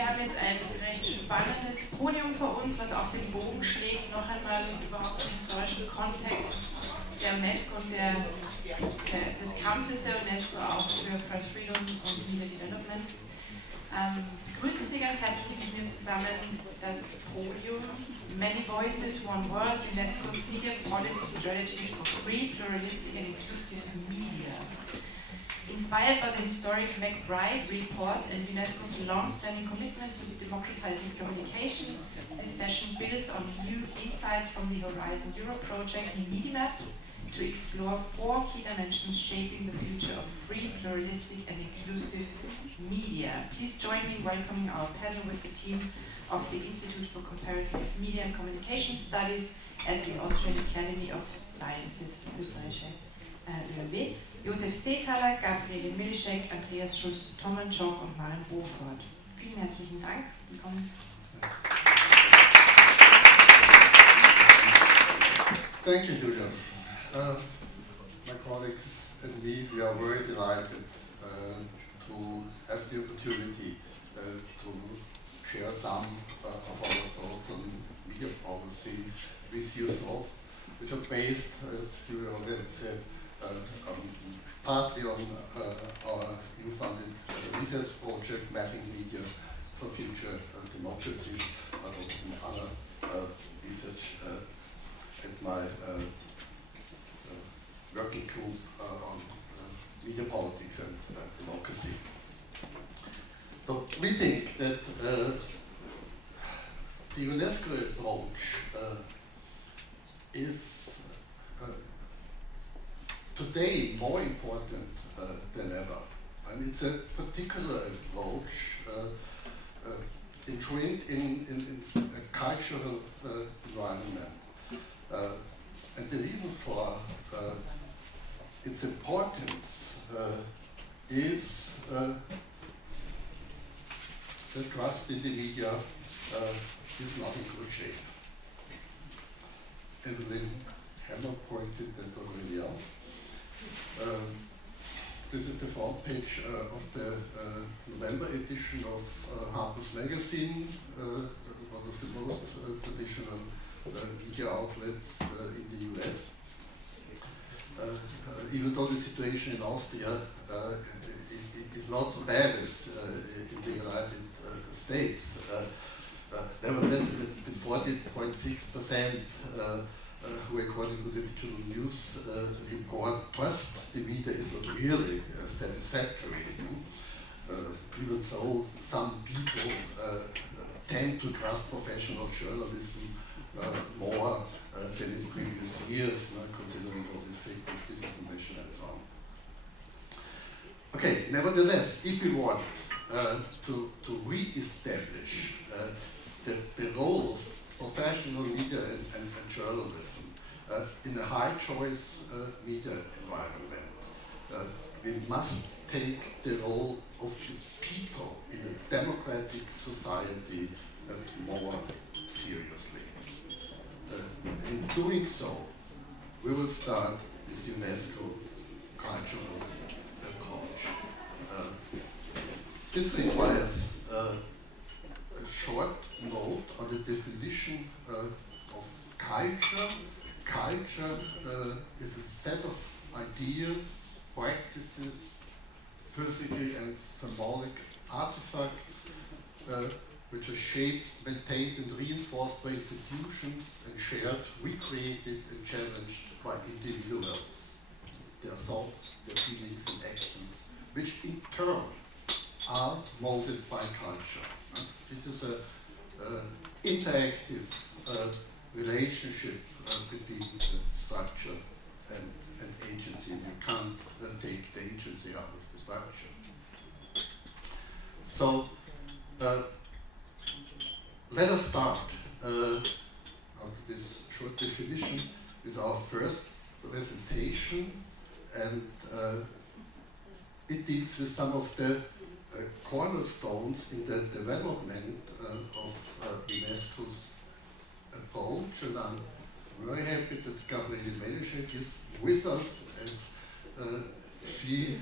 Wir haben jetzt ein recht spannendes Podium vor uns, was auch den Bogen schlägt, noch einmal überhaupt zum historischen Kontext der UNESCO und des Kampfes der UNESCO auch für Press Freedom und Media Development. Begrüßen Sie ganz herzlich mit mir zusammen das Podium Many Voices, One World, UNESCO's Media Policy Strategies for Free, Pluralistic and Inclusive Media. Inspired by the historic MacBride Report and UNESCO's long-standing commitment to democratizing communication, this session builds on new insights from the Horizon Europe project in MeDeMAP to explore 4 key dimensions shaping the future of free, pluralistic and inclusive media. Please join me in welcoming our panel with the team of the Institute for Comparative Media and Communication Studies at the Austrian Academy of Sciences, österreichische ÖAW, Josef Seethaler, Gabriele, Melischek, Andreas, Schulz-Tomancok und Maren Beaufort. Vielen herzlichen Dank. Willkommen. Thank you, Julia. My colleagues and me, we are very delighted to have the opportunity to share some of our thoughts on media policy with you thoughts, which are based, as Julia already said, partly on our EU-funded research project, Mapping Media for Future Democracies, but also other research at my working group on media politics and democracy. So we think that the UNESCO approach is today more important than ever. And it's a particular approach enshrined in a cultural environment. And the reason for its importance is the trust in the media is not in good shape. Evelyn Hammer pointed that already out. This is the front page of the November edition of Harper's Magazine, one of the most traditional media outlets in the US. Even though the situation in Austria is not so bad as in the United States, nevertheless, the 40.6% who, according to the digital news report, trust the media is not really satisfactory. Even so, some people tend to trust professional journalism more than in previous years, considering all this fake news, disinformation, and so on. Okay, nevertheless, if we want to re-establish the role of professional media and journalism in a high-choice media environment, we must take the role of the people in a democratic society more seriously. In doing so, we will start with UNESCO's cultural approach. This requires a short note on the definition of culture. Culture is a set of ideas, practices, physical and symbolic artifacts which are shaped, maintained and reinforced by institutions and shared, recreated and challenged by individuals, their thoughts, their feelings and actions, which in turn are molded by culture. This is an interactive relationship between structure and agency. You can't take the agency out of the structure. So let us start after this short definition with our first presentation, and it deals with some of the cornerstones in the development of UNESCO's approach, and I'm very happy that Gabriele Melischek is with us, as she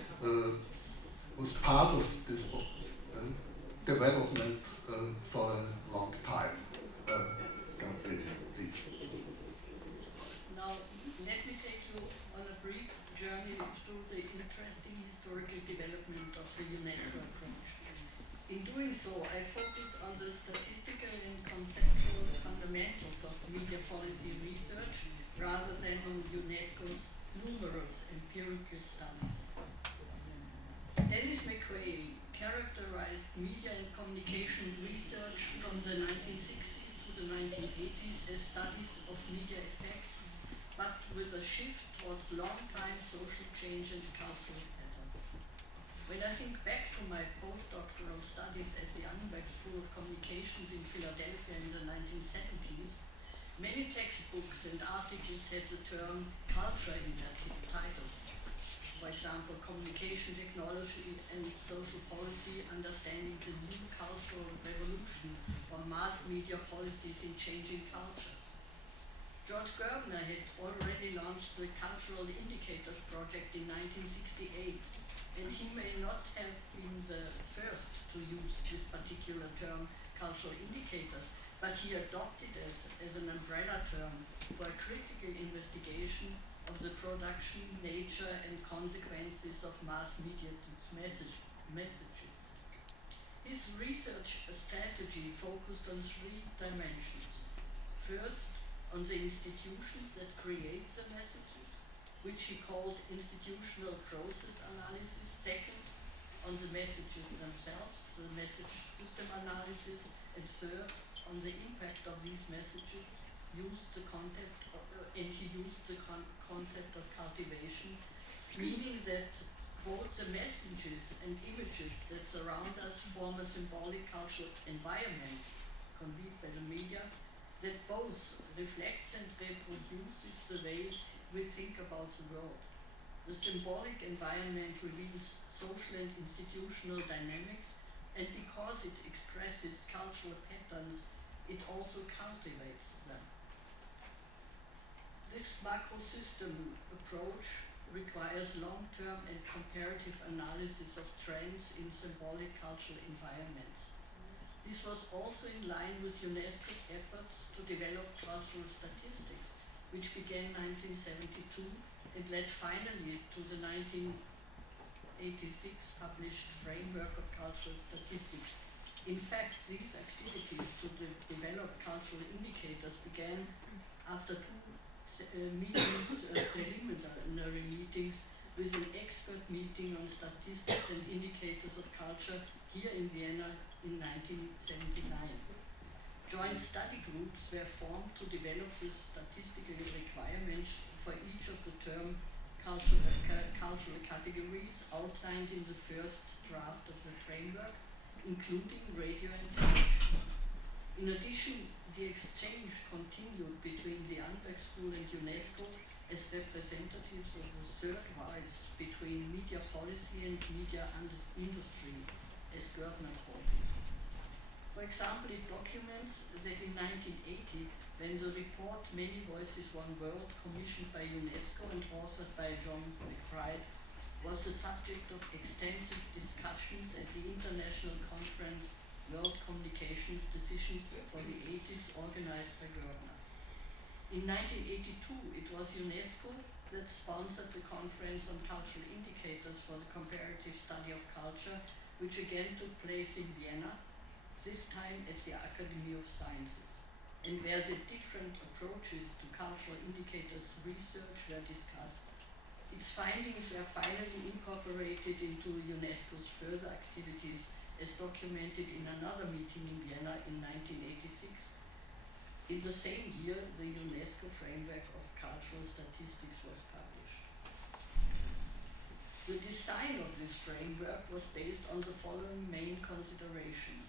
was part of this development for a long time. Gabriele, please. Now, let me take you on a brief journey through the interesting historical development of the UNESCO approach. In doing so, I focus on the statistical and conceptual fundamentals of media policy research rather than on UNESCO's numerous empirical studies. Dennis McQuay characterized media and communication research from the 1960s to the 1980s as studies of media effects, but with a shift towards long-time social change and cultural patterns. When I think back to my postdoctoral studies at the Annenberg School of Communications in Philadelphia in the 1970s, many textbooks and articles had the term culture in their titles. For example, communication technology and social policy, understanding the new cultural revolution, or mass media policies in changing cultures. George Gerbner had already launched the Cultural Indicators project in 1968, and he may not have been the first to use this particular term, cultural indicators, but he adopted it as an umbrella term for a critical investigation of the production, nature, and consequences of mass media messages. His research strategy focused on 3 dimensions. First, on the institutions that create the messages, which he called institutional process analysis. Second, on the messages themselves, the message system analysis. And third, on the impact of these messages, he used the concept of cultivation, meaning that both the messages and images that surround us form a symbolic cultural environment conveyed by the media that both reflects and reproduces the ways we think about the world. The symbolic environment reveals social and institutional dynamics, and because it expresses cultural patterns, it also cultivates them. This macro-system approach requires long-term and comparative analysis of trends in symbolic cultural environments. This was also in line with UNESCO's efforts to develop cultural statistics, which began in 1972 and led finally to the 1986 published Framework of Cultural Statistics. In fact, these activities to develop cultural indicators began after 2 preliminary meetings with an expert meeting on statistics and indicators of culture here in Vienna in 1979. Joint study groups were formed to develop the statistical requirements for each of the term cultural categories outlined in the first draft of the framework, including radio and television. In addition, the exchange continued between the Annenberg School and UNESCO as representatives of the third voice between media policy and media industry, as Gerbner called it. For example, it documents that in 1980, when the report Many Voices, One World, commissioned by UNESCO and authored by John MacBride, was the subject of extensive discussions at the International Conference World Communications Decisions for the 80s, organized by Gerbner. In 1982, it was UNESCO that sponsored the Conference on Cultural Indicators for the Comparative Study of Culture, which again took place in Vienna, this time at the Academy of Sciences, and where the different approaches to cultural indicators research were discussed. Its findings were finally incorporated into UNESCO's further activities, as documented in another meeting in Vienna in 1986. In the same year, the UNESCO Framework of Cultural Statistics was published. The design of this framework was based on the following main considerations.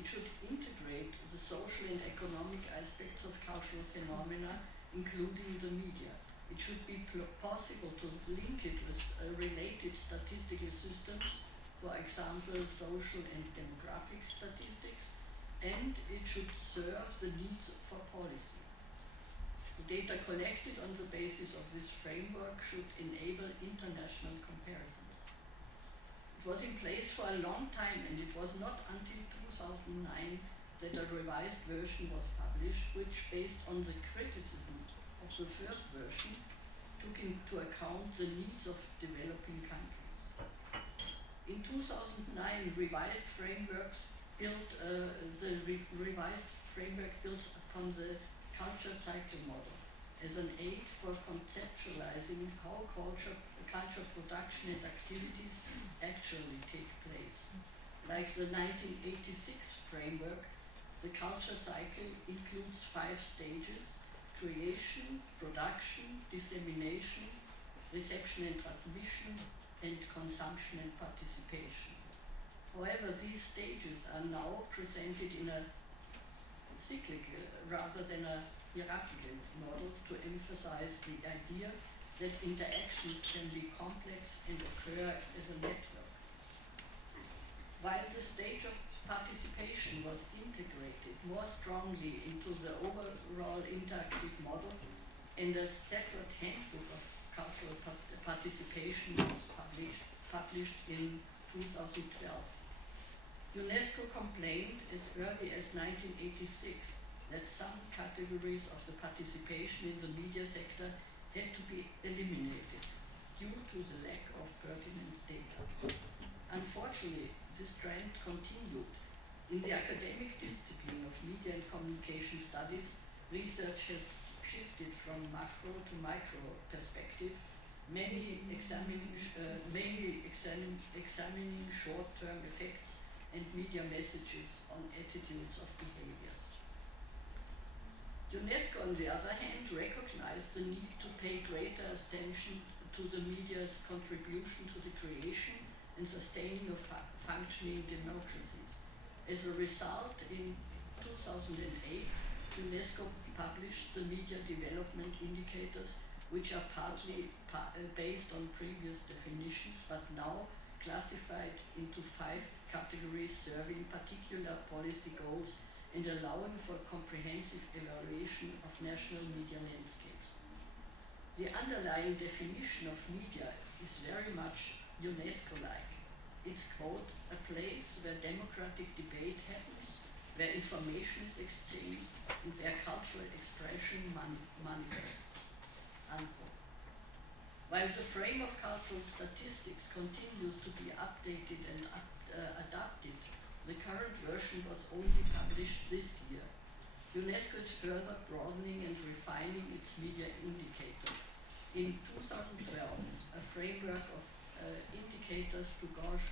It should integrate the social and economic aspects of cultural phenomena, including the media. It should be possible to link it with related statistical systems, for example, social and demographic statistics, and it should serve the needs for policy. The data collected on the basis of this framework should enable international comparisons. was in place for a long time, and it was not until 2009 that a revised version was published, which, based on the criticism of the first version, took into account the needs of developing countries. In 2009, revised frameworks built revised framework built upon the culture cycle model as an aid for conceptualizing how culture production and activities actually take place. Like the 1986 framework, the culture cycle includes 5 stages: creation, production, dissemination, reception and transmission, and consumption and participation. However, these stages are now presented in a cyclical rather than a hierarchical model to emphasize the idea that interactions can be complex and occur as a network. While the stage of participation was integrated more strongly into the overall interactive model, and a separate handbook of cultural participation was published in 2012. UNESCO complained as early as 1986 that some categories of the participation in the media sector had to be eliminated due to the lack of pertinent data. Unfortunately, this trend continued. In the academic discipline of media and communication studies, research has shifted from macro to micro perspective, mainly examining short-term effects and media messages on attitudes of behaviors. UNESCO, on the other hand, recognized the need to pay greater attention to the media's contribution to the creation and sustaining of functioning democracies. As a result, in 2008, UNESCO published the media development indicators, which are partly based on previous definitions, but now classified into 5 categories serving particular policy goals and allowing for comprehensive evaluation of national media landscapes. The underlying definition of media is very much UNESCO-like. It's, quote, a place where democratic debate happens, where information is exchanged, and where cultural expression manifests, unquote. While the frame of cultural statistics continues to be updated and adapted, the current version was only published this year. UNESCO is further broadening and refining its media indicators. In 2012, a framework of indicators to gauge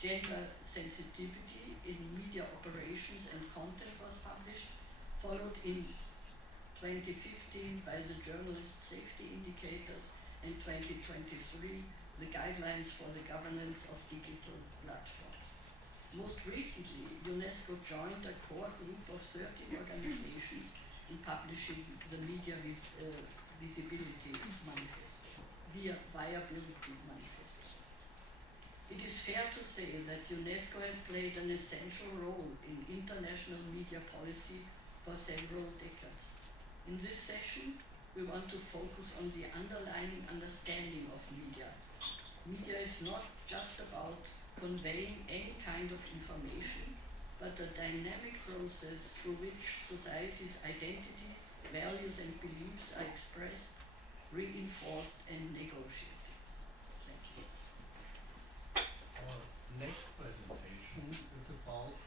gender sensitivity in media operations and content was published, followed in 2015 by the Journalist Safety Indicators, and 2023 the Guidelines for the Governance of Digital Platforms. Most recently, UNESCO joined a core group of 13 organizations in publishing the Media Visibility Manifesto, Viability Manifesto. It is fair to say that UNESCO has played an essential role in international media policy for several decades. In this session, we want to focus on the underlying understanding of media. Media is not just about conveying any kind of information, but a dynamic process through which society's identity, values and beliefs are expressed, reinforced and negotiated. Thank you. Our next presentation is about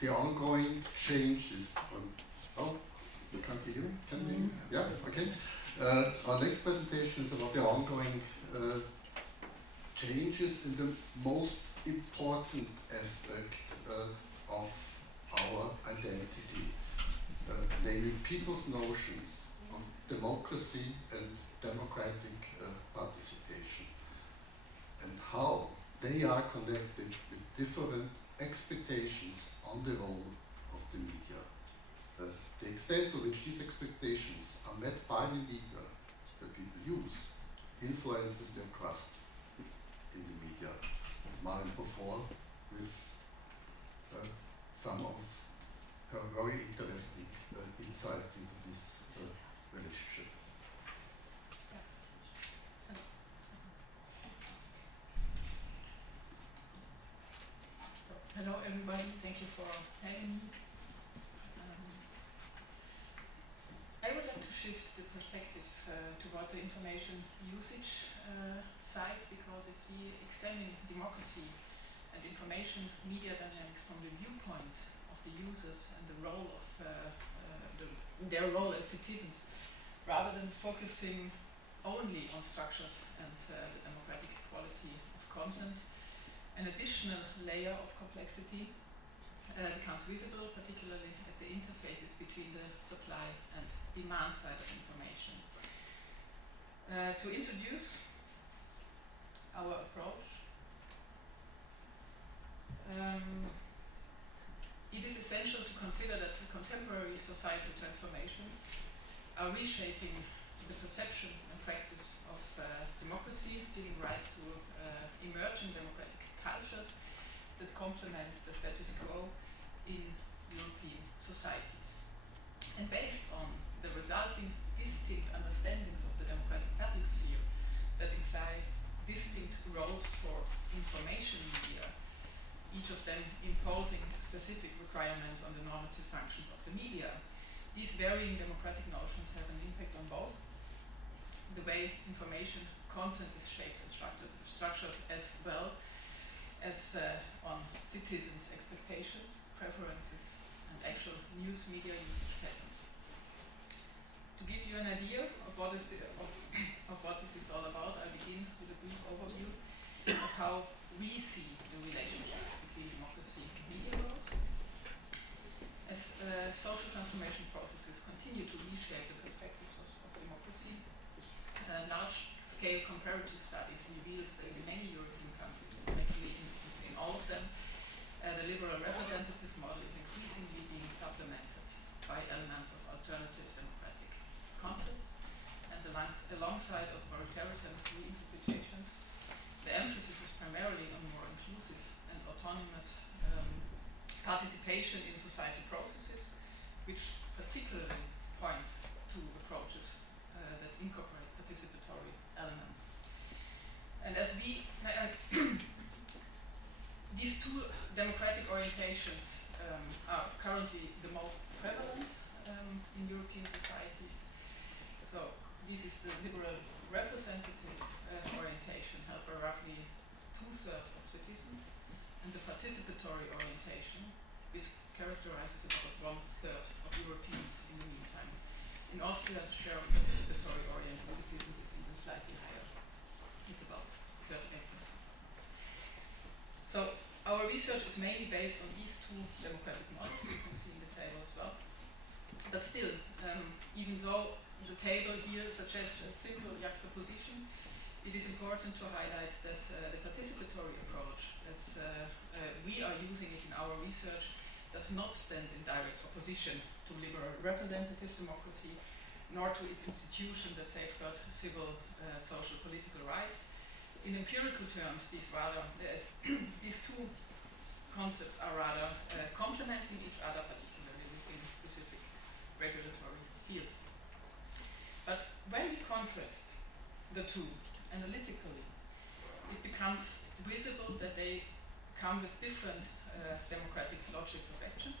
the ongoing changes on, oh, you can't hear me? Can you? Yeah, okay. Our next presentation is about the ongoing changes in the most important aspect of our identity, namely people's notions of democracy and democratic participation, and how they are connected with different expectations on the role of the media. The extent to which these expectations are met by the media that people use influences their trust in the media. Maren Beaufort with some of her very interesting insights into this relationship. Hello everybody, thank you for having me. I would like to shift the perspective toward the information usage side, because if we examine democracy and information media dynamics from the viewpoint of the users and the role of their role as citizens, rather than focusing only on structures and the democratic quality of content, an additional layer of complexity becomes visible, particularly at the interfaces between the supply and demand side of information. To introduce our approach, it is essential to consider that contemporary societal transformations are reshaping the perception and practice of democracy, giving rise to emerging democratic cultures that complement the status quo in European societies. And based on the resulting distinct understandings of the democratic public sphere that imply distinct roles for information media, each of them imposing specific requirements on the normative functions of the media, these varying democratic notions have an impact on both the way information content is shaped and structured, as well as on citizens' expectations, preferences, and actual news media usage patterns. To give you an idea of what this is all about, I begin with a brief overview of how we see the relationship between democracy and media roles. As social transformation processes continue to reshape the perspectives of democracy, large-scale comparative studies reveal that in many European countries, actually in all of them, the liberal representative model is increasingly being supplemented by elements of alternative democratic concepts, and alongside authoritarian reinterpretations, the emphasis is primarily on more inclusive and autonomous participation in societal processes, which particularly point to approaches that incorporate participatory elements. And as these two democratic orientations are currently the most prevalent in European societies. So this is the liberal representative orientation, held by roughly 2/3 of citizens, and the participatory orientation, which characterizes about 1/3 of Europeans in the meantime. In Austria, the share of participatory oriented citizens is even slightly higher. It's about 38%. So our research is mainly based on these two democratic models, you can see in the table as well. But still, even though the table here suggests a simple juxtaposition, it is important to highlight that the participatory approach, as we are using it in our research, does not stand in direct opposition to liberal representative democracy, nor to its institution that safeguard civil, social, political rights. In empirical terms, these two concepts are rather complementing each other, particularly within specific regulatory fields. But when we contrast the two analytically, it becomes visible that they come with different democratic logics of action,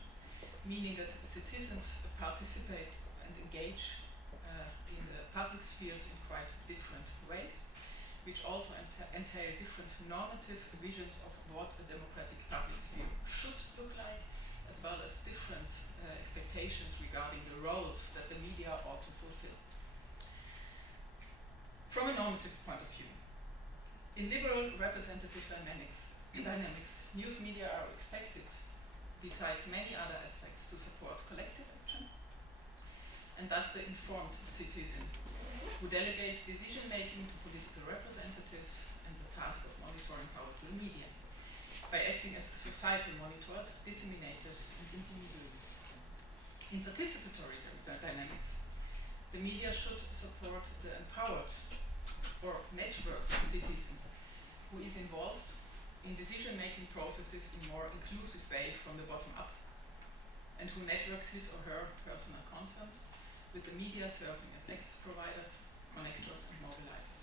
meaning that citizens participate and engage in the public spheres in quite different ways, which also entail different normative visions of what a democratic public sphere should look like, as well as different expectations regarding the roles that the media ought to fulfill. From a normative point of view, in liberal representative dynamics, news media are expected, besides many other aspects, to support collective action, and thus the informed citizen who delegates decision-making to political representatives and the task of monitoring power to the media, by acting as societal monitors, disseminators, and intermediaries. In participatory dynamics, the media should support the empowered or networked citizen who is involved in decision-making processes in more inclusive way from the bottom up, and who networks his or her personal concerns with the media serving as access providers, connectors, and mobilizers.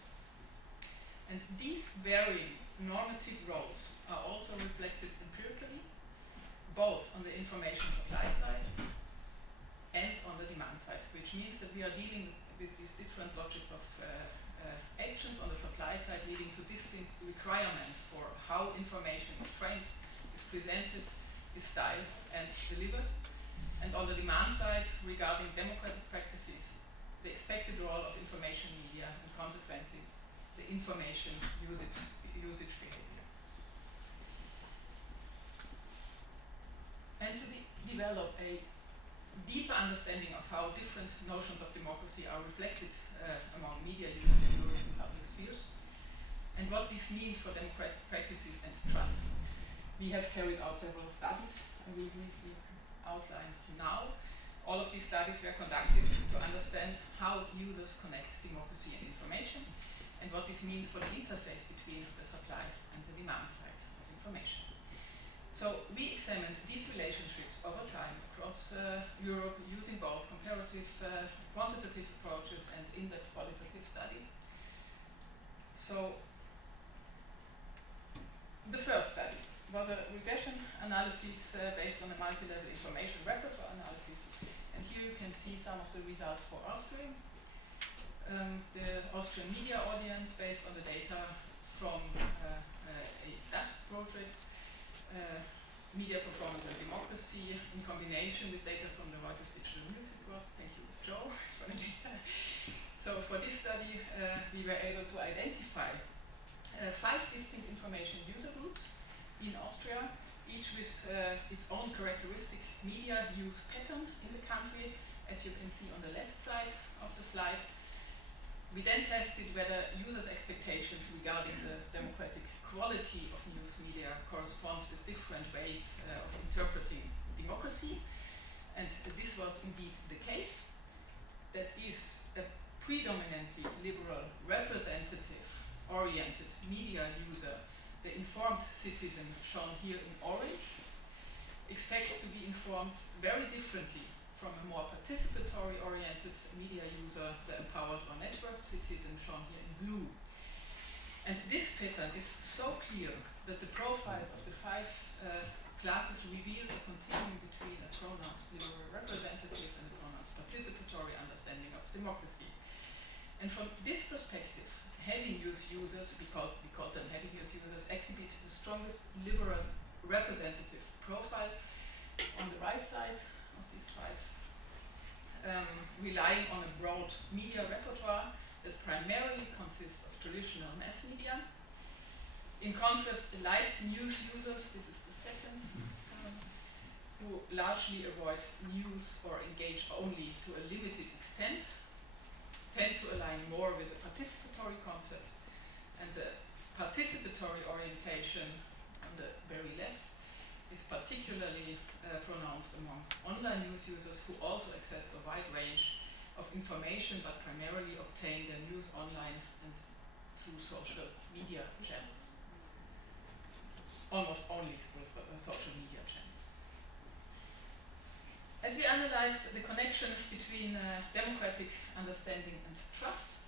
And these varying normative roles are also reflected empirically information supply side and on the demand side, which means that we are dealing with these different logics of actions on the supply side leading to distinct requirements for how information is framed, is presented, is styled and delivered. And on the demand side, regarding democratic practices, the expected role of information media and consequently the information usage behavior. And to develop a deeper understanding of how different notions of democracy are reflected among media users in European public spheres, and what this means for democratic practices and trust, we have carried out several studies. I will briefly outline now. All of these studies were conducted to understand how users connect democracy and information, and what this means for the interface between the supply and the demand side of information. So we examined these relationships over time across Europe using both comparative, quantitative approaches and in-depth qualitative studies. So the first study was a regression analysis based on a multi-level information repertoire analysis. And here you can see some of the results for Austria. The Austrian media audience based on the data from a DACH project, media performance and democracy in combination with data from the Reuters Digital News Report. Thank you, Joe, for the data. So for this study, we were able to identify 5 distinct information user groups in Austria, each with its own characteristic media use patterns in the country, as you can see on the left side of the slide. We then tested whether users' expectations regarding the democratic quality of news media correspond with different ways of interpreting democracy. And this was indeed the case. That is a predominantly liberal, representative-oriented media user, the informed citizen shown here in orange, expects to be informed very differently from a more participatory-oriented media user, the empowered or networked citizen shown here in blue. And this pattern is so clear that the profiles of the 5 classes reveal a continuum between a pronounced liberal representative and a pronounced participatory understanding of democracy. And from this perspective, heavy news users, we call them heavy news users, exhibit the strongest liberal representative profile on the right side of these 5, relying on a broad media repertoire that primarily consists of traditional mass media. In contrast, light news users, this is the second, who largely avoid news or engage only to a limited extent, tend to align more with a participatory concept, and the participatory orientation on the very left is particularly pronounced among online news users who also access a wide range of information but primarily obtain their news online and through social media channels. Almost only through social media channels. As we analyzed the connection between democratic understanding and trust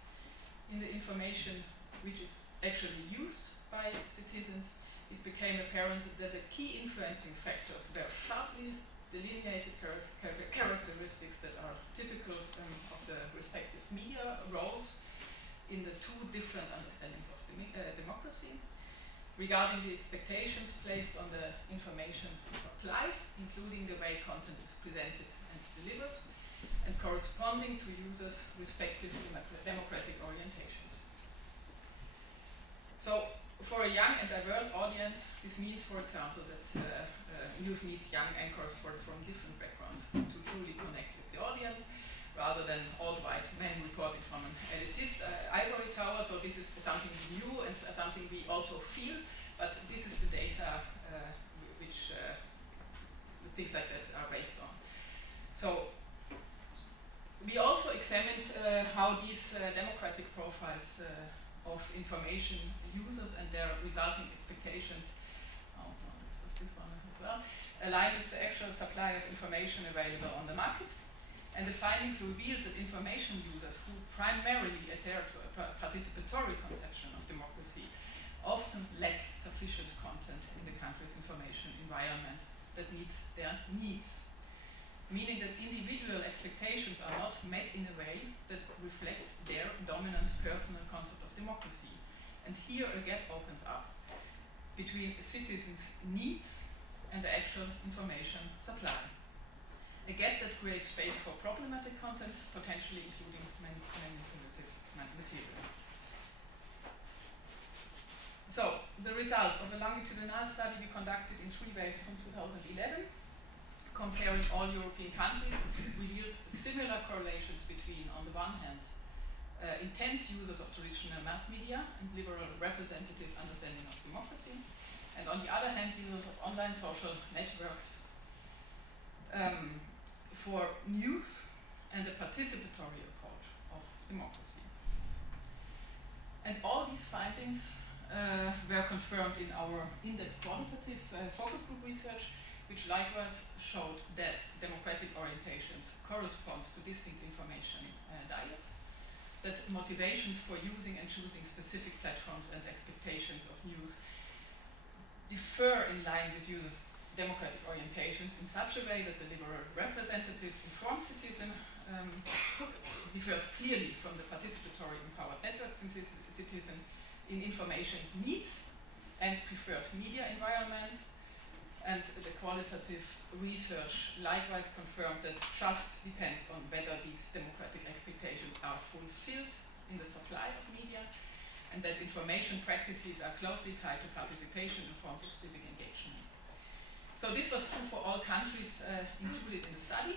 in the information which is actually used by citizens, it became apparent that the key influencing factors were sharply delineated characteristics that are typical of the respective media roles in the 2 different understandings of democracy, regarding the expectations placed on the information supply, including the way content is presented and delivered, and corresponding to users' respective democratic orientations. So, for a young and diverse audience, this means, for example, that news meets young anchors from different backgrounds to truly connect with the audience, rather than old white men reporting from an elitist ivory tower. So this is something new and something we also feel, but this is the data which things like that are based on. So we also examined how these democratic profiles of information users and their resulting expectations, this one as well, align with the actual supply of information available on the market. And the findings revealed that information users who primarily adhere to a participatory conception of democracy often lack sufficient content in the country's information environment that meets their needs, meaning that individual expectations are not met in a way that reflects their dominant personal concept of democracy. And here a gap opens up between citizens' needs and the actual information supply. A gap that creates space for problematic content, potentially including manipulative material. So, the results of a longitudinal study we conducted in 3 waves from 2011, comparing all European countries, revealed similar correlations between, on the one hand, intense users of traditional mass media and liberal representative understanding of democracy, and on the other hand, users of online social networks for news and a participatory approach of democracy. And all these findings were confirmed in our in-depth qualitative focus group research, which likewise showed that democratic orientations correspond to distinct information diets, that motivations for using and choosing specific platforms and expectations of news differ in line with users' democratic orientations in such a way that the liberal representative informed citizen differs clearly from the participatory empowered network citizen in information needs and preferred media environments. And the qualitative research likewise confirmed that trust depends on whether these democratic expectations are fulfilled in the supply of media, and that information practices are closely tied to participation in forms of civic engagement. So this was true for all countries included in the study,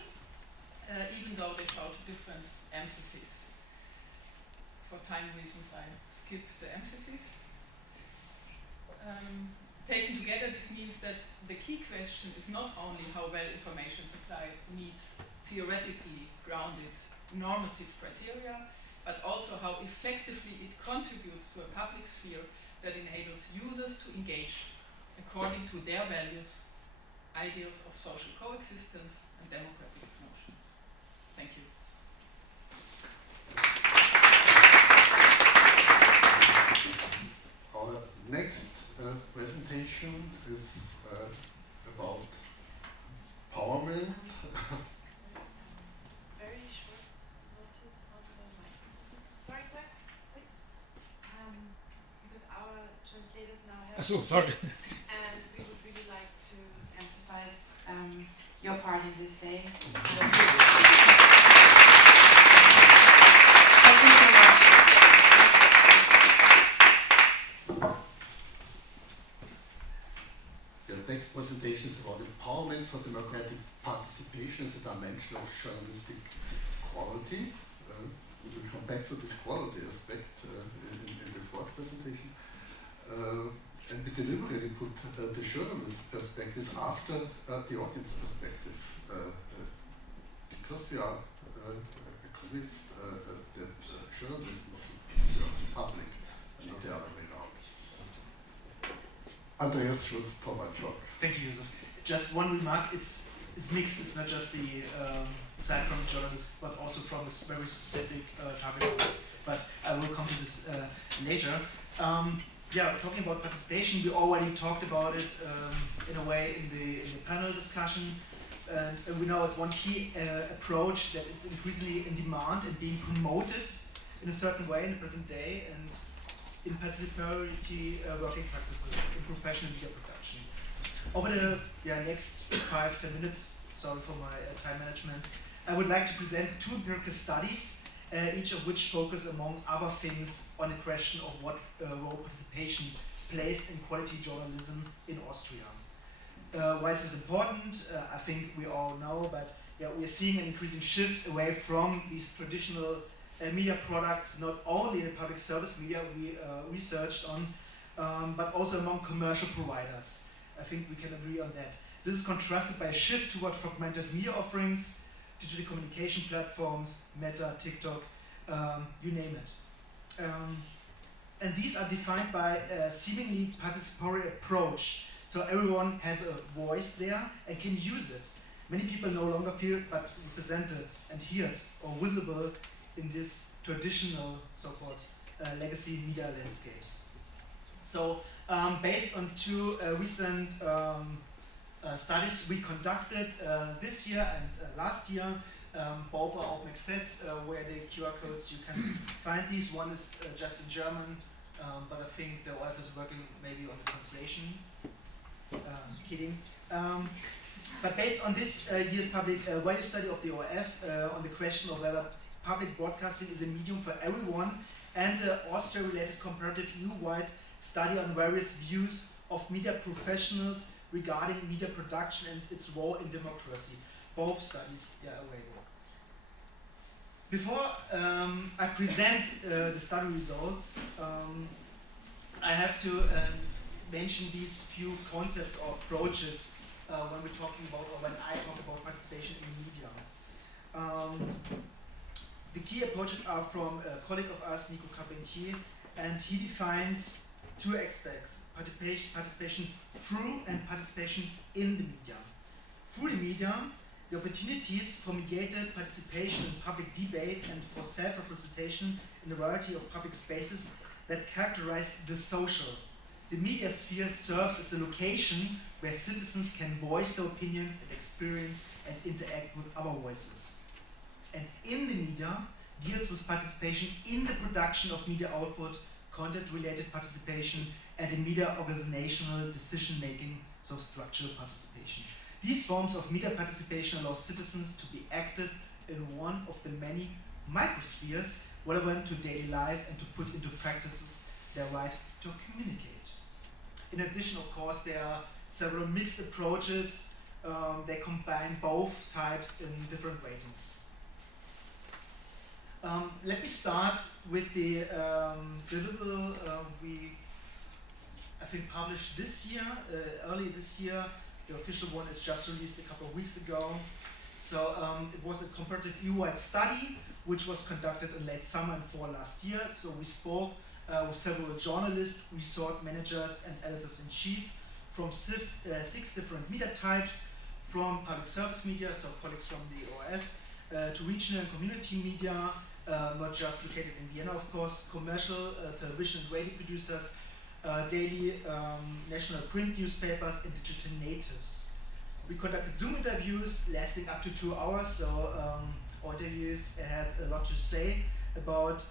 even though they showed different emphases. For time reasons, I skip the emphasis. Taken together, this means that the key question is not only how well information supply meets theoretically grounded normative criteria, but also how effectively it contributes to a public sphere that enables users to engage according to their values, ideals of social coexistence, and democratic notions. Thank you. Our next presentation is about empowerment. Very short notice on the microphone. Sorry, sir. Wait. Because our translators now have. Sorry. And we would really like to emphasize your part in this day. Thank you so much. The next presentation is about empowerment for democratic participation as a dimension of journalistic quality. We will come back to this quality aspect in the fourth presentation. And we deliberately put the journalist perspective after the audience perspective, because we are convinced that journalism should serve the public and not the other way around. Andreas, Schulz-Tomancok. Thank you, Josef. Just one remark, it's mixed. It's not just the side from the journalists, but also from this very specific target group. But I will come to this later. Yeah, talking about participation, we already talked about it in a way in the panel discussion. And we know it's one key approach that it's increasingly in demand and being promoted in a certain way in the present day, and in participatory working practices in professional media production. Over the next 5-10 minutes, sorry for my time management, I would like to present 2 empirical studies, each of which focus, among other things, on the question of what role participation plays in quality journalism in Austria. Why is this important? I think we all know, but yeah, we are seeing an increasing shift away from these traditional media products, not only in the public service media we researched on, but also among commercial providers. I think we can agree on that. This is contrasted by a shift toward fragmented media offerings, digital communication platforms, Meta, TikTok, you name it. And these are defined by a seemingly participatory approach. So everyone has a voice there and can use it. Many people no longer feel but represented and heard or visible in this traditional so-called legacy media landscapes. So based on 2 recent studies we conducted this year and last year. Both are open access, where the QR codes you can find these. One is just in German, but I think the ORF is working maybe on the translation. Kidding. But based on this year's public value study of the ORF on the question of whether public broadcasting is a medium for everyone, and Austria-related comparative EU-wide study on various views of media professionals regarding media production and its role in democracy. Both studies are available. Before I present the study results, I have to mention these few concepts or approaches when we're talking about, or when I talk about participation in media. The key approaches are from a colleague of ours, Nico Carpentier, and he defined two aspects: participation through and participation in the media. Through the media, the opportunities for mediated participation in public debate and for self-representation in a variety of public spaces that characterize the social. The media sphere serves as a location where citizens can voice their opinions and experience and interact with other voices. And in the media deals with participation in the production of media output, content-related participation, and in media organizational decision-making, so structural participation. These forms of media participation allow citizens to be active in one of the many microspheres relevant to daily life and to put into practices their right to communicate. In addition, of course, there are several mixed approaches. They combine both types in different ratings. Let me start with the deliverable we, I think, published this year, early this year. The official one is just released a couple of weeks ago. So it was a comparative EU-wide study which was conducted in late summer and fall last year. So we spoke with several journalists, resort managers, and editors-in-chief from 6 different media types, from public service media, so colleagues from the ORF, to regional and community media, not just located in Vienna, of course, commercial television and radio producers, daily national print newspapers, and digital natives. We conducted Zoom interviews lasting up to 2 hours, so our interviews had a lot to say about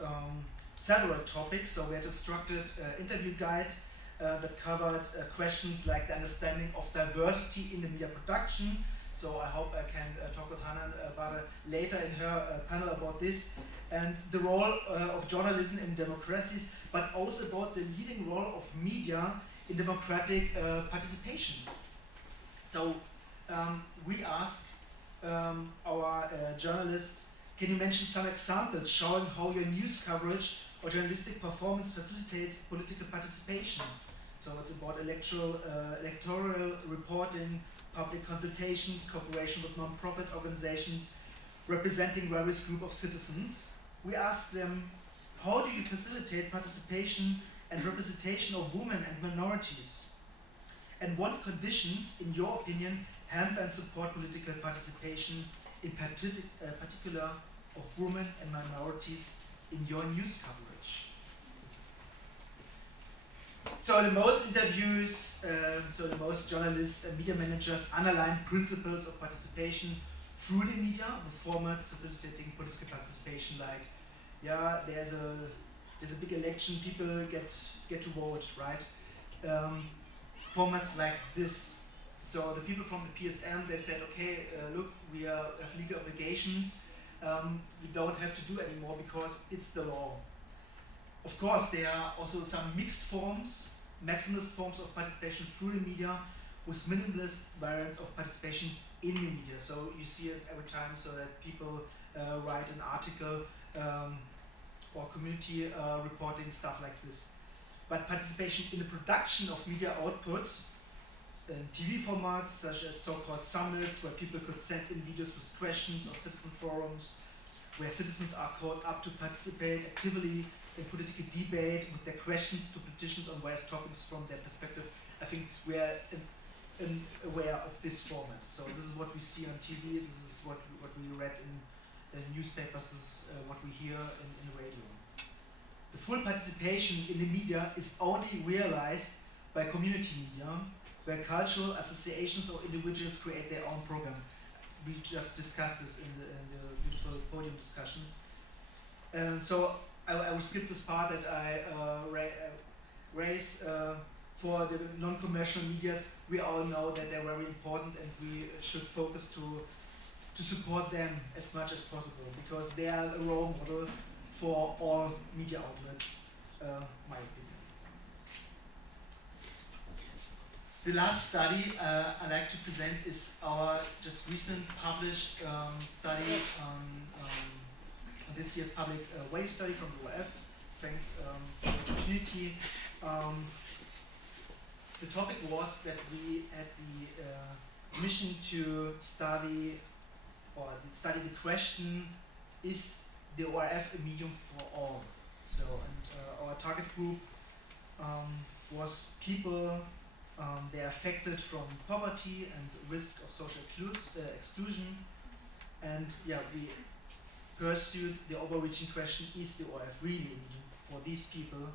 several topics. So we had a structured interview guide that covered questions like the understanding of diversity in the media production. So I hope I can talk with Hannah about it later in her panel about this, and the role of journalism in democracies, but also about the leading role of media in democratic participation. So we asked our journalists, can you mention some examples showing how your news coverage or journalistic performance facilitates political participation? So it's about electoral reporting, public consultations, cooperation with non-profit organizations representing various groups of citizens. We asked them, how do you facilitate participation and representation of women and minorities? And what conditions, in your opinion, help and support political participation, in particular of women and minorities, in your news coverage? So the most interviews, the most journalists and media managers underline principles of participation through the media with formats facilitating political participation, like, yeah, there's a big election, people get to vote, right? Formats like this. So the people from the PSM, they said, okay, look, we have legal obligations, we don't have to do anymore because it's the law. Of course, there are also some mixed forms, maximalist forms of participation through the media with minimalist variants of participation in the media. So you see it every time, so that people write an article or community reporting, stuff like this. But participation in the production of media output in TV formats such as so-called summits, where people could send in videos with questions, or citizen forums, where citizens are called up to participate actively in political debate with their questions to politicians on various topics from their perspective. I think we are aware of this format. So this is what we see on TV, this is what we read in newspapers, this is what we hear in radio. The full participation in the media is only realized by community media, where cultural associations or individuals create their own program. We just discussed this in the beautiful podium discussions. So I will skip this part that I raise for the non-commercial medias. We all know that they're very important, and we should focus to support them as much as possible, because they are a role model for all media outlets, my opinion. The last study I'd like to present is our just recent published study on this year's public wave study from the ORF. Thanks for the opportunity. The topic was that we had the mission to study the question, is the ORF a medium for all? So, and our target group was people they are affected from poverty and risk of social exclusion, and yeah, we pursued the overreaching question, is the ORF really a medium for these people,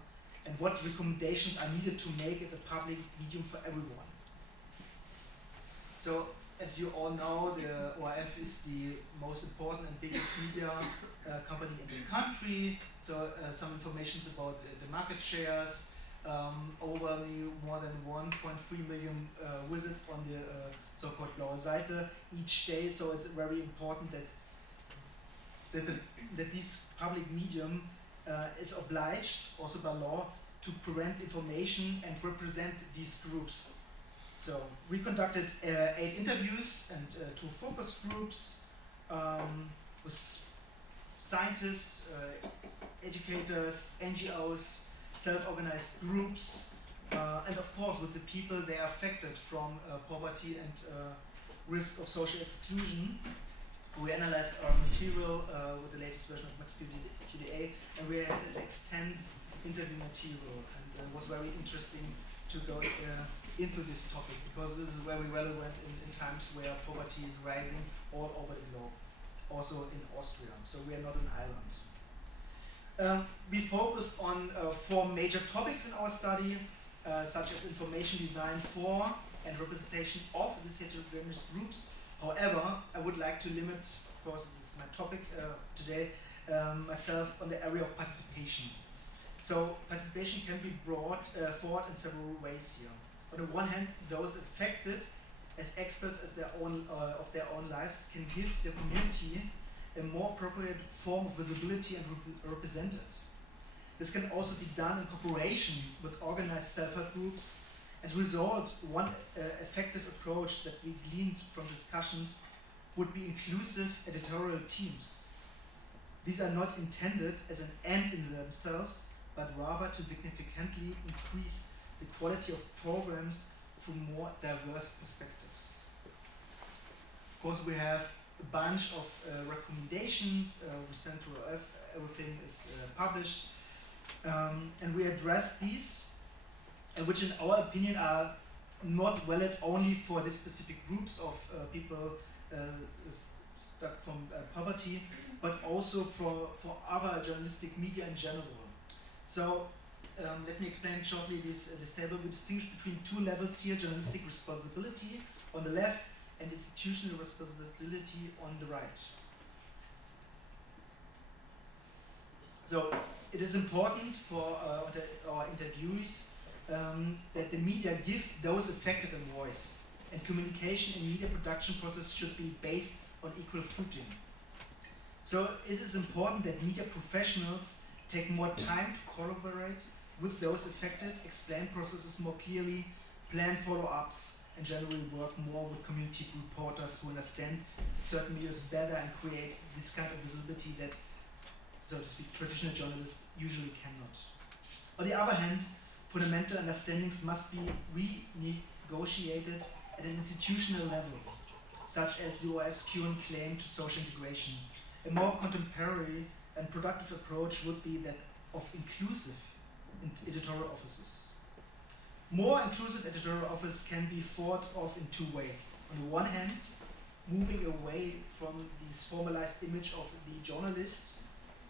and what recommendations are needed to make it a public medium for everyone. So, as you all know, the ORF is the most important and biggest media company in the country. So some information about the market shares, over more than 1.3 million visits on the so-called Blaue Seite each day. So it's very important that this public medium is obliged, also by law, to prevent information and represent these groups. So we conducted 8 interviews and 2 focus groups with scientists, educators, NGOs, self-organized groups, and of course with the people they are affected from poverty and risk of social exclusion. We analyzed our material with the latest version of MaxQDA, and we had an extensive interview material, and it was very interesting to go into this topic, because this is very relevant in times where poverty is rising all over the globe, also in Austria. So we are not an island. We focused on 4 major topics in our study, such as information design for and representation of these heterogeneous groups. However, I would like to limit, of course this is my topic today, myself on the area of participation. So participation can be brought forward in several ways here. On the one hand, those affected, as experts as of their own lives, can give the community a more appropriate form of visibility and represent it. This can also be done in cooperation with organized self-help groups. As a result, one effective approach that we gleaned from discussions would be inclusive editorial teams. These are not intended as an end in themselves, but rather to significantly increase the quality of programs through more diverse perspectives. Of course, we have a bunch of recommendations we sent to ORF. Everything is published, and we address these, which in our opinion are not valid only for the specific groups of people stuck from poverty, but also for other journalistic media in general. So let me explain shortly this table. We distinguish between 2 levels here: journalistic responsibility on the left and institutional responsibility on the right. So it is important for our interviewees that the media give those affected a voice, and communication and media production process should be based on equal footing. So it is important that media professionals take more time to collaborate with those affected, explain processes more clearly, plan follow-ups, and generally work more with community reporters who understand certain medias better and create this kind of visibility that, so to speak, traditional journalists usually cannot. On the other hand, fundamental understandings must be renegotiated at an institutional level, such as the ORF's current claim to social integration. A more contemporary and productive approach would be that of inclusive editorial offices. More inclusive editorial office can be thought of in 2 ways. On the one hand, moving away from this formalized image of the journalist,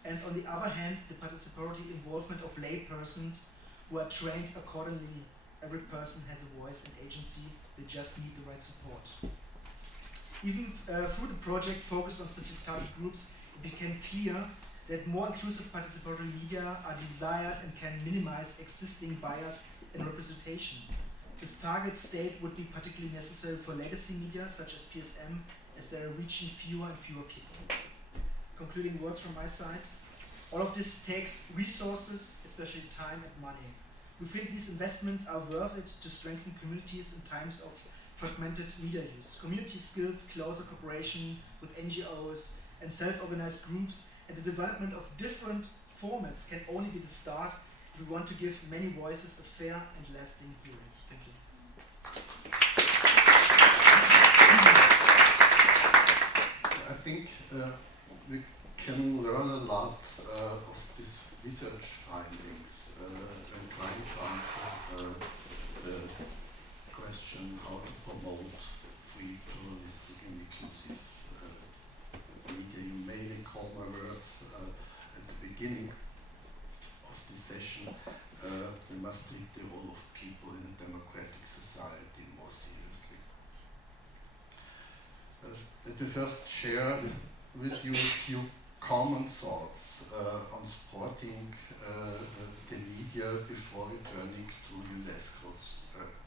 and on the other hand, the participatory involvement of lay persons who are trained accordingly every person has a voice and agency, they just need the right support. Even through the project focused on specific target groups, it became clear that more inclusive participatory media are desired and can minimize existing bias and representation. This target state would be particularly necessary for legacy media such as PSM, as they are reaching fewer and fewer people. Concluding words from my side, all of this takes resources, especially time and money. We think these investments are worth it to strengthen communities in times of fragmented media use. Community skills, closer cooperation with NGOs and self-organized groups, and the development of different formats can only be the start if we want to give many voices a fair and lasting hearing. Thank you. I think we can learn a lot of these research findings when trying to answer the question how to promote free, pluralistic, and inclusive media. You may recall my words at the beginning of this session. We must take the role of people in a democratic society more seriously. Let me first share with you a few common thoughts on supporting the media before returning to UNESCO's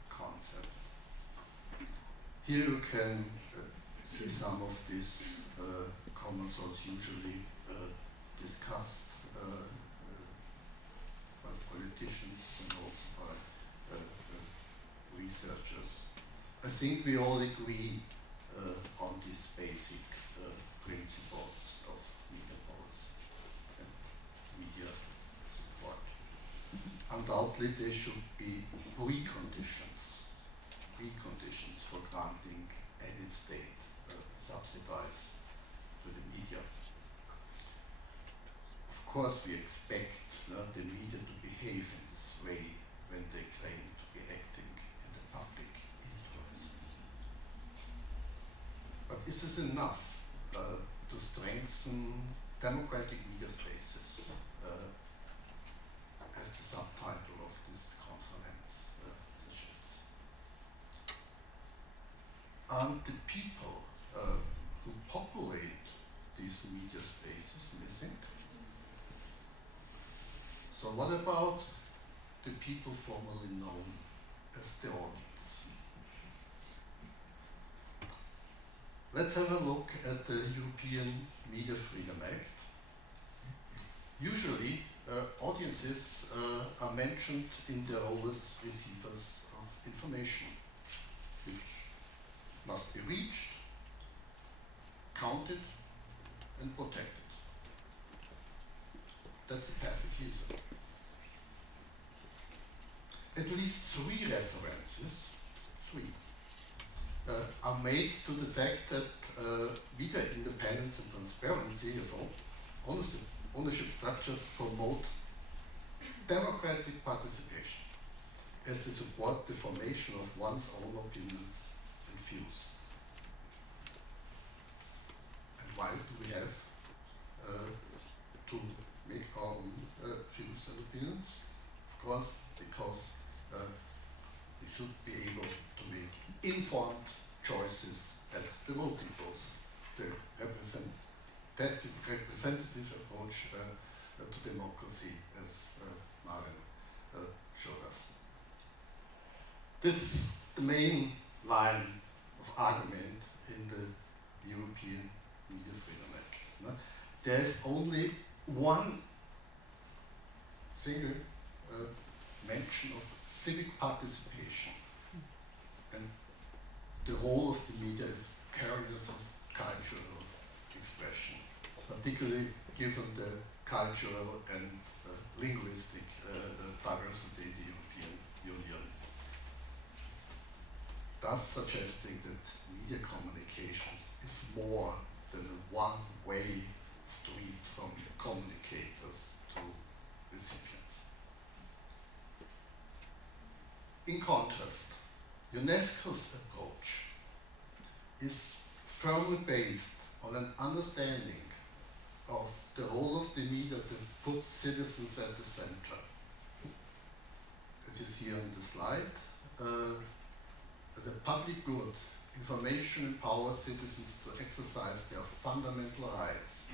concept. Here you can see some of these common thoughts usually discussed by politicians and also by researchers. I think we all agree on these basic principles of media policy and media support. Undoubtedly, there should be preconditions for granting any state subsidies to the media. Of course, we expect the media to behave in this way when they claim to be acting in the public interest. But is this enough to strengthen democratic media spaces, as the subtitle of this conference suggests? Aren't the people who populate these media spaces missing? So what about the people formerly known as the audience? Let's have a look at the European Media Freedom Act. Usually, audiences are mentioned in their role as receivers of information, which must be reached, counted, and protected. That's a passive user. At least three references, are made to the fact that media independence and transparency of ownership structures promote democratic participation as they support the formation of one's own opinions and views. And why do we have to make our own views and opinions? Of course, because we should be able to make informed choices at the voting polls. The representative approach to democracy, as Maren showed us. This is the main line of argument in the European Media Freedom Act. There is only one single mention of civic participation, and the role of the media is carriers of cultural expression, particularly given the cultural and linguistic diversity in the European Union, thus suggesting that media communications is more than a one-way street from communicators to recipients. In contrast, UNESCO's approach is firmly based on an understanding of the role of the media that puts citizens at the center. As you see on the slide, as a public good, information empowers citizens to exercise their fundamental rights,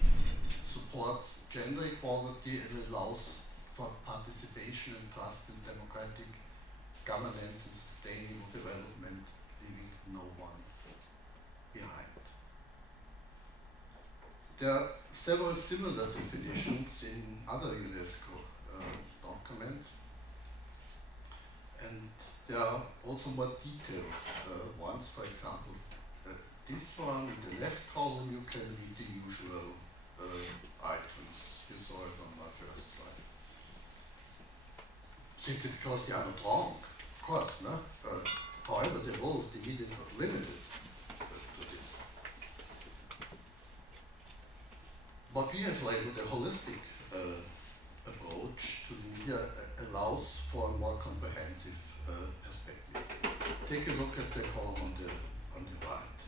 supports gender equality, and allows for participation and trust in democratic governance and sustainable development, leaving no one behind. There are several similar definitions in other UNESCO documents, and there are also more detailed ones. For example, this one in the left column, you can read the usual items. You saw it on my first slide. Simply because they are not wrong, of course, no? However, the role of the media is not limited to this. What we have labeled a holistic approach to the media allows for a more comprehensive perspective. Take a look at the column on the right.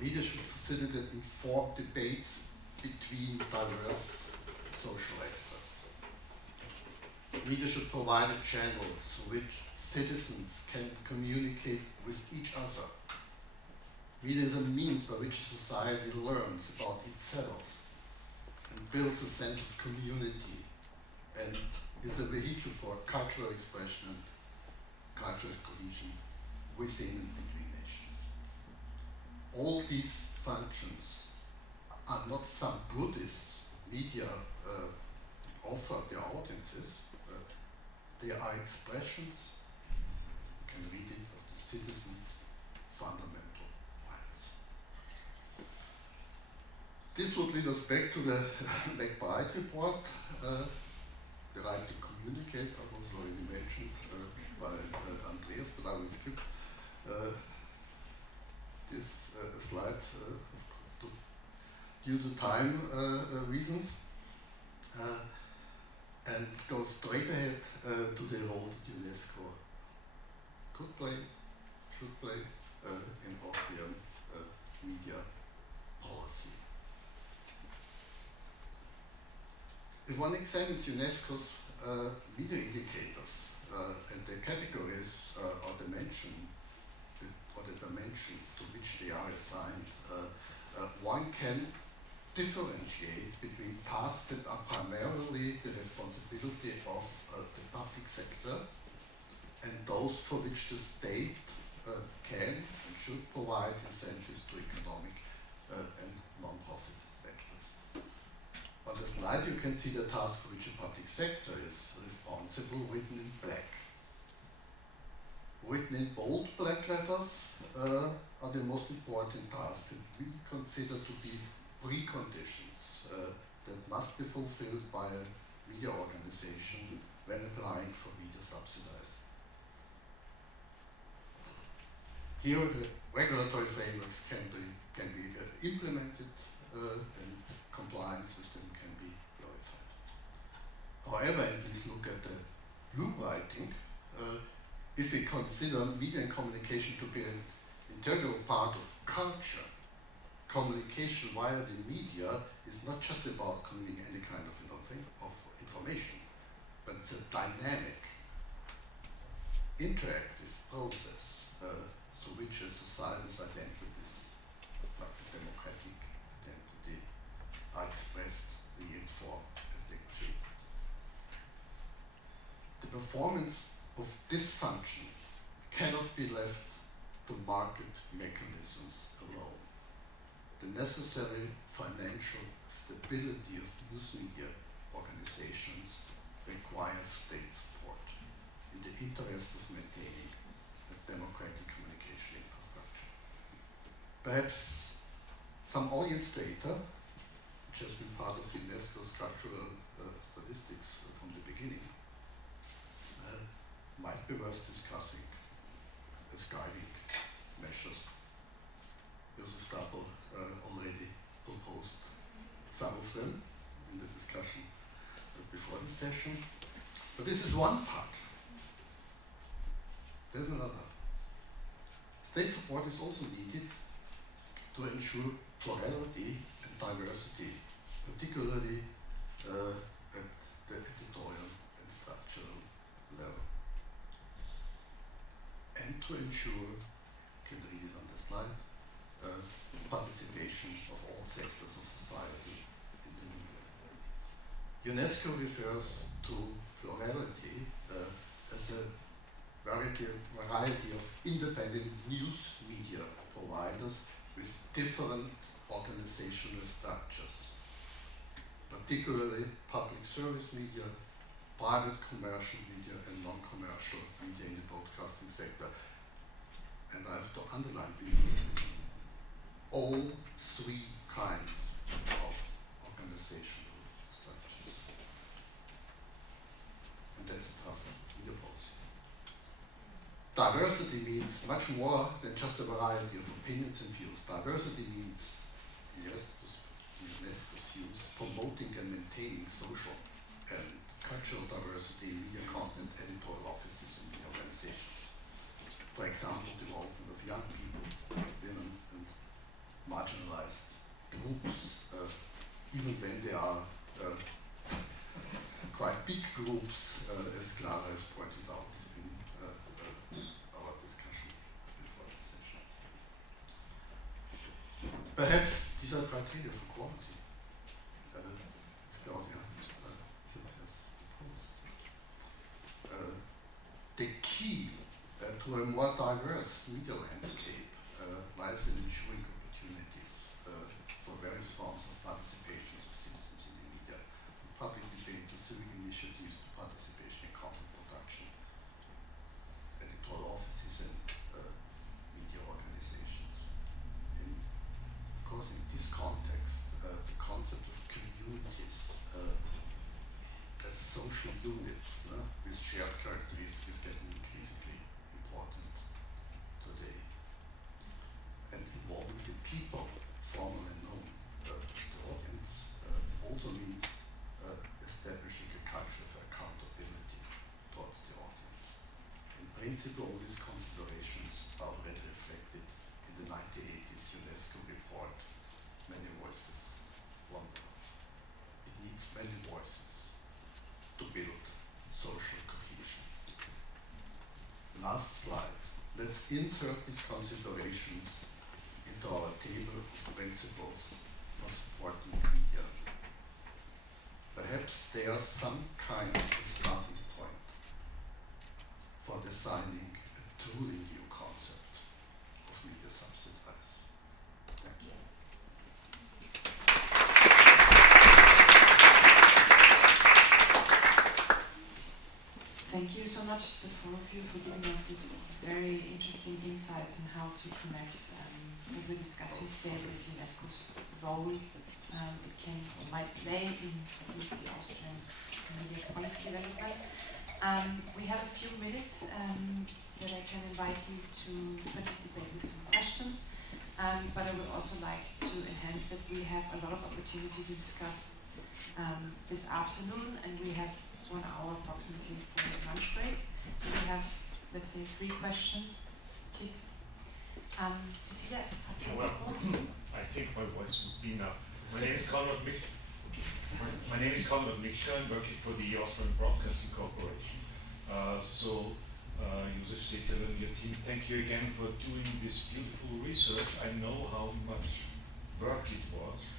Media should facilitate informed debates between diverse social actors. Media should provide a channel through which citizens can communicate with each other. Media is a means by which society learns about itself and builds a sense of community, and is a vehicle for cultural expression and cultural cohesion within and between nations. All these functions are not some goodies media offer their audiences. They are expressions, you can read it, of the citizens' fundamental rights. This would lead us back to the MacBride Report, the right to communicate. That was already mentioned by Andreas, but I will skip this slide due to time reasons, and go straight ahead to the role that UNESCO could play, should play in Austrian media policy. If one examines UNESCO's media indicators and the categories or dimensions to which they are assigned, one can differentiate between tasks that are primarily the responsibility of the public sector and those for which the state can and should provide incentives to economic and non-profit actors. On the slide you can see the task for which the public sector is responsible, written in black. Written in bold black letters are the most important tasks that we consider to be preconditions that must be fulfilled by a media organization when applying for media subsidies. Here, regulatory frameworks can be implemented and compliance with them can be verified. However, and please look at the blue writing, if we consider media and communication to be an integral part of culture, communication via the media is not just about conveying any kind of information, but it's a dynamic, interactive process through which a society's identities, like the democratic identity, are expressed, reinformed, and negotiated. The performance of this function cannot be left to market mechanisms alone. The necessary financial stability of news media organizations requires state support in the interest of maintaining a democratic communication infrastructure. Perhaps some audience data, which has been part of UNESCO structural statistics from the beginning, might be worth discussing as guiding measures. Josef already proposed some of them in the discussion before this session. But this is one part. There's another. State support is also needed to ensure plurality and diversity, particularly at the editorial and structural level. and to ensure, you can read it on the slide, participation of all sectors of society in the media. UNESCO refers to plurality as a variety of independent news media providers with different organizational structures, particularly public service media, private commercial media, and non-commercial media in the broadcasting sector. And I have to underline, we need all three kinds of organizational structures. And that's the task of media policy. Diversity means much more than just a variety of opinions and views. Diversity means, yes, UNESCO's views, promoting and maintaining social and cultural diversity in media content, editorial offices, and media organizations. For example, the involvement of young people, women, and marginalized groups, even when they are quite big groups, as Clara has pointed out in our discussion before this session. Perhaps these are criteria for quality. As Claudia has proposed. The key to a more diverse media landscape lies in ensuring opportunities for various forms of participation of citizens in the media, from public debate to civic initiatives to participation in content production, editorial offices and media organizations. And of course, in this context, the concept of communities as social units with shared characteristics is getting increasingly important today. And involving the people, formal and known, as the audience, also means establishing a culture of accountability towards the audience. In principle, all these considerations are already reflected in the 1980s UNESCO report, Many Voices, One World. It needs many voices to build social cohesion. Last slide. Let's insert these considerations into our table of principles for supporting media. Perhaps they are some kind of starting point for designing a truly new concept of media subsidies. Thank you. Thank you so much, the four of you, for giving us these very interesting insights on how to connect what we're discussing today with UNESCO's role it can or might play in at least the Austrian media policy development. We have a few minutes that I can invite you to participate with some questions, but I would also like to enhance that we have a lot of opportunity to discuss this afternoon, and we have 1 hour approximately for the lunch break. So we have, let's say, 3 questions. Please. Cecilia, well, I think my voice would be now. My name is Konrad Melischek. I'm working for the Austrian Broadcasting Corporation. Josef, Seethaler and your team, thank you again for doing this beautiful research. I know how much work it was,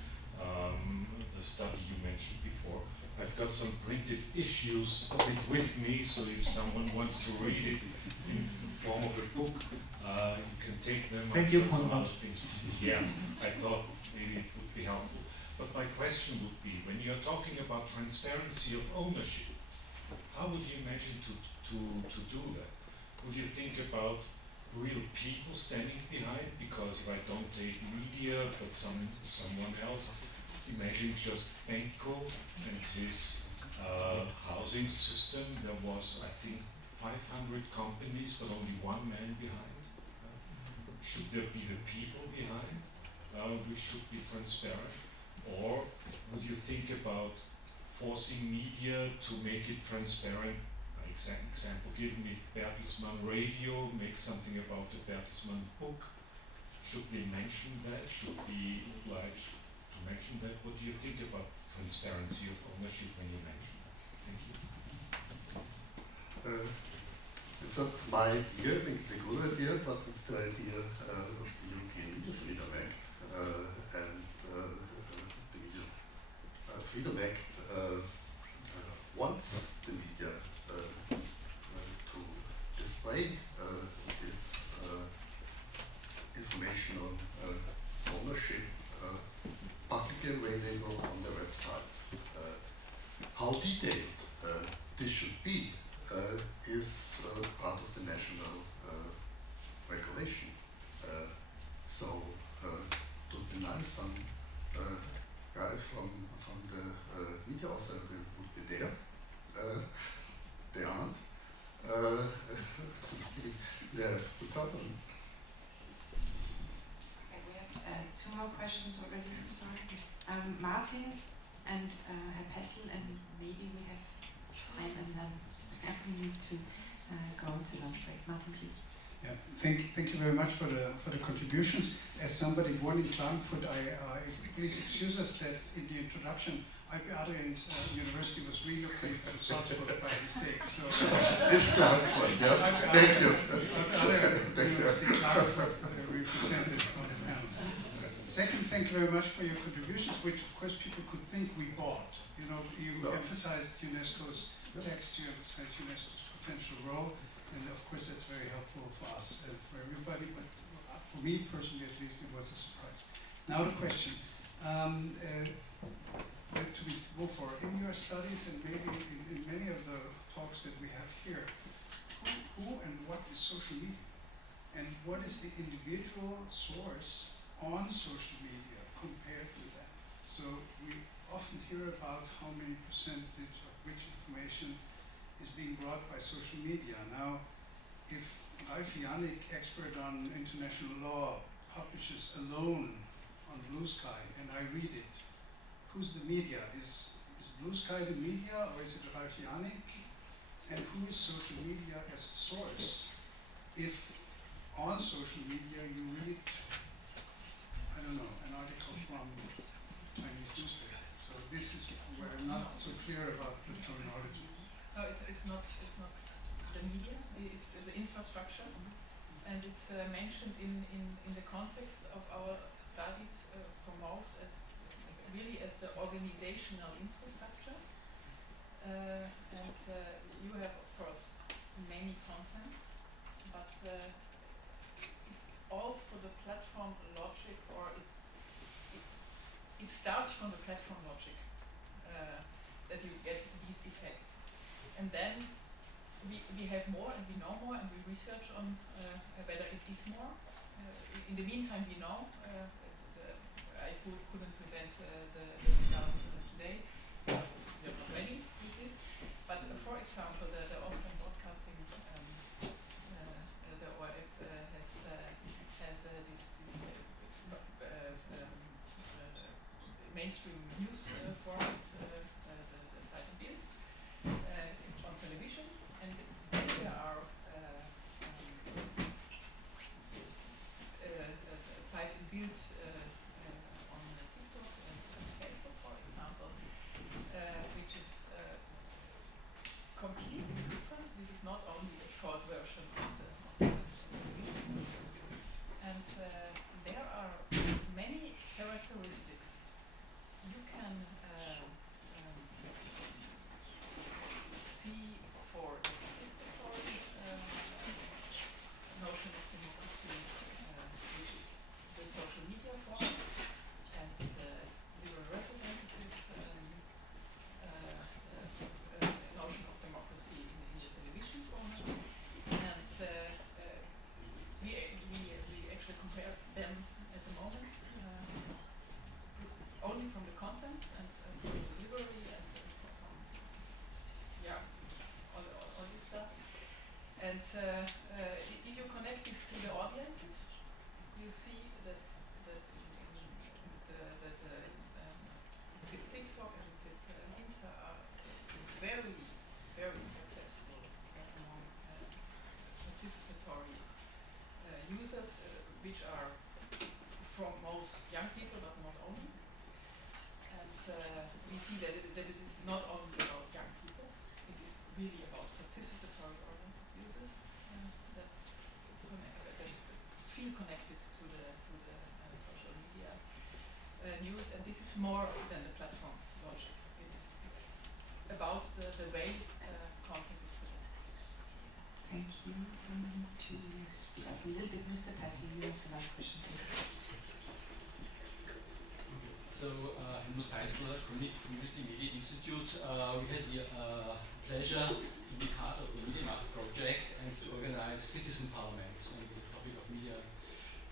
the study you mentioned before. I've got some printed issues of it with me, so if someone wants to read it in form of a book, you can take them. Thank you, Konrad. Yeah, I thought maybe it would be helpful. But my question would be, when you're talking about transparency of ownership, how would you imagine to do that? Would you think about real people standing behind? Because if I don't take media, but someone else, imagine just Benko and his housing system. There was, I think, 500 companies, but only one man behind. Should there be the people behind, which should be transparent? Or would you think about forcing media to make it transparent? Example given, if Bertelsmann Radio makes something about the Bertelsmann book, should we mention that? Should we oblige to mention that? What do you think about transparency of ownership when you mention that? Thank you. It's not my idea, I think it's a good idea, but it's the idea of the European Media Freedom Act. And the Media Freedom Act wants the media to display this information on ownership publicly available on their websites. How detailed this should be is part of the national regulation. So it would be nice some guys from the media authority would be there. They aren't. We have to cover them. Okay, we have two more questions already, I'm sorry. Martin and Herr Pessel, and maybe we have time and then we need to go to lunch break. Martin, please. Yeah, thank you very much for the contributions. As somebody born in Klagenfurt, please excuse us that in the introduction, Adrian's university was relocated to Salzburg by mistake. So It's Klagenfurt, yes. Thank you. University Klagenfurt represented on the panel. Second, thank you very much for your contributions, which of course people could think we bought. You know, you emphasized UNESCO's text, you emphasized UNESCO's potential role, and of course that's very helpful for us and for everybody, but for me personally at least it was a surprise. Now the question, to be Beaufort, in your studies and maybe in many of the talks that we have here, who and what is social media? And what is the individual source on social media compared to that? So we often hear about how many percentage of which information is being brought by social media. Now, if Ralf Janik, expert on international law, publishes alone on Blue Sky and I read it, who's the media? Is Blue Sky the media or is it Ralf Janik? And who is social media as a source? If on social media you read, I don't know, an article from Chinese newspaper. So this is where I'm not so clear about the terminology. No, it's not the media, it's the infrastructure, and it's mentioned in the context of our studies from Mauss as really as the organizational infrastructure. And you have, of course, many contents, but it's also the platform logic, or it starts from the platform logic that you get these effects. And then we have more and we know more and we research on whether it is more. In the meantime, we know, I couldn't present the results today, because we are not ready with this. But for example, the Austrian broadcasting, the ORF has this mainstream news format, the Zeit und Bild, on television, and then there are Zeit und Bild on TikTok and Facebook, for example, which is completely different. This is not only a short version of the television news, and there are many characteristics you can see for the participatory notion of democracy, which is the social media format and the liberal representative notion of democracy in the television format. And we actually compare them at the moment only from the contents and from the delivery and from all this stuff. And if you connect this to the audiences, you see that TikTok and Insta are very, very successful among participatory users, which are from most young people, but not only. And we see that it is not only about young people, it is really about participatory oriented users. still connected to the social media news, and this is more than the platform logic. It's about the way content is presented. Thank you. To speak up a little bit, Mr. Passy, you have the last question. So, Helmut Peisler, Community Media Institute. We had the pleasure to be part of the MeDeMAP project and to organize citizen parliaments on the topic of media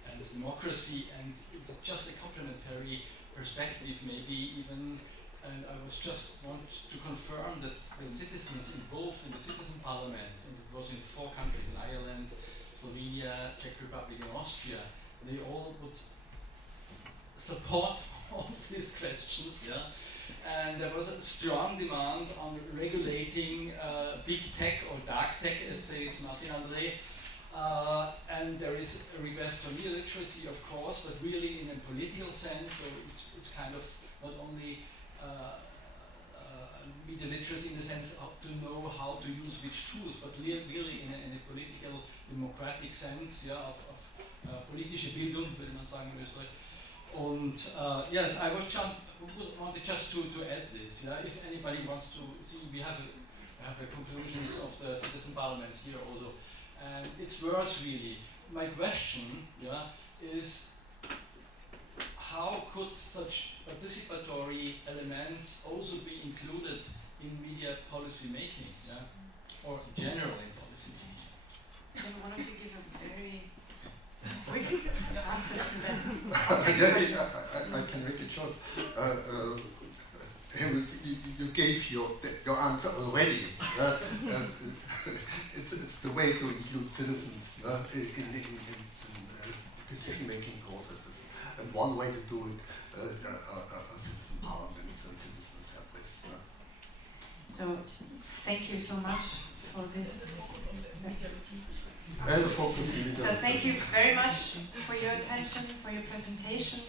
and democracy. And it's just a complementary perspective, maybe even. And I was just want to confirm that the citizens involved in the citizen parliament, and it was in 4 countries, in Ireland, Slovenia, Czech Republic, and Austria, they all would support all these questions, yeah. And there was a strong demand on regulating big tech or dark tech, as says Martin André. And there is a request for media literacy, of course, but really in a political sense. So it's kind of not only media literacy in the sense of to know how to use which tools, but really in a political, democratic sense, yeah, of politische Bildung, würde man sagen in Österreich. And yes, I wanted just to add this. Yeah, if anybody wants to see, we have a conclusions of the citizen parliament here also, and it's worth really. My question, yeah, is how could such participatory elements also be included in media policy making, yeah, or in general in policy making? Can one of you give a very quick answer to that? I can make it short. You gave your answer already. It's the way to include citizens in decision-making processes. And one way to do it are citizen parliaments and citizens have this. So thank you so much for this. And the focus So thank you very much for your attention, for your presentation.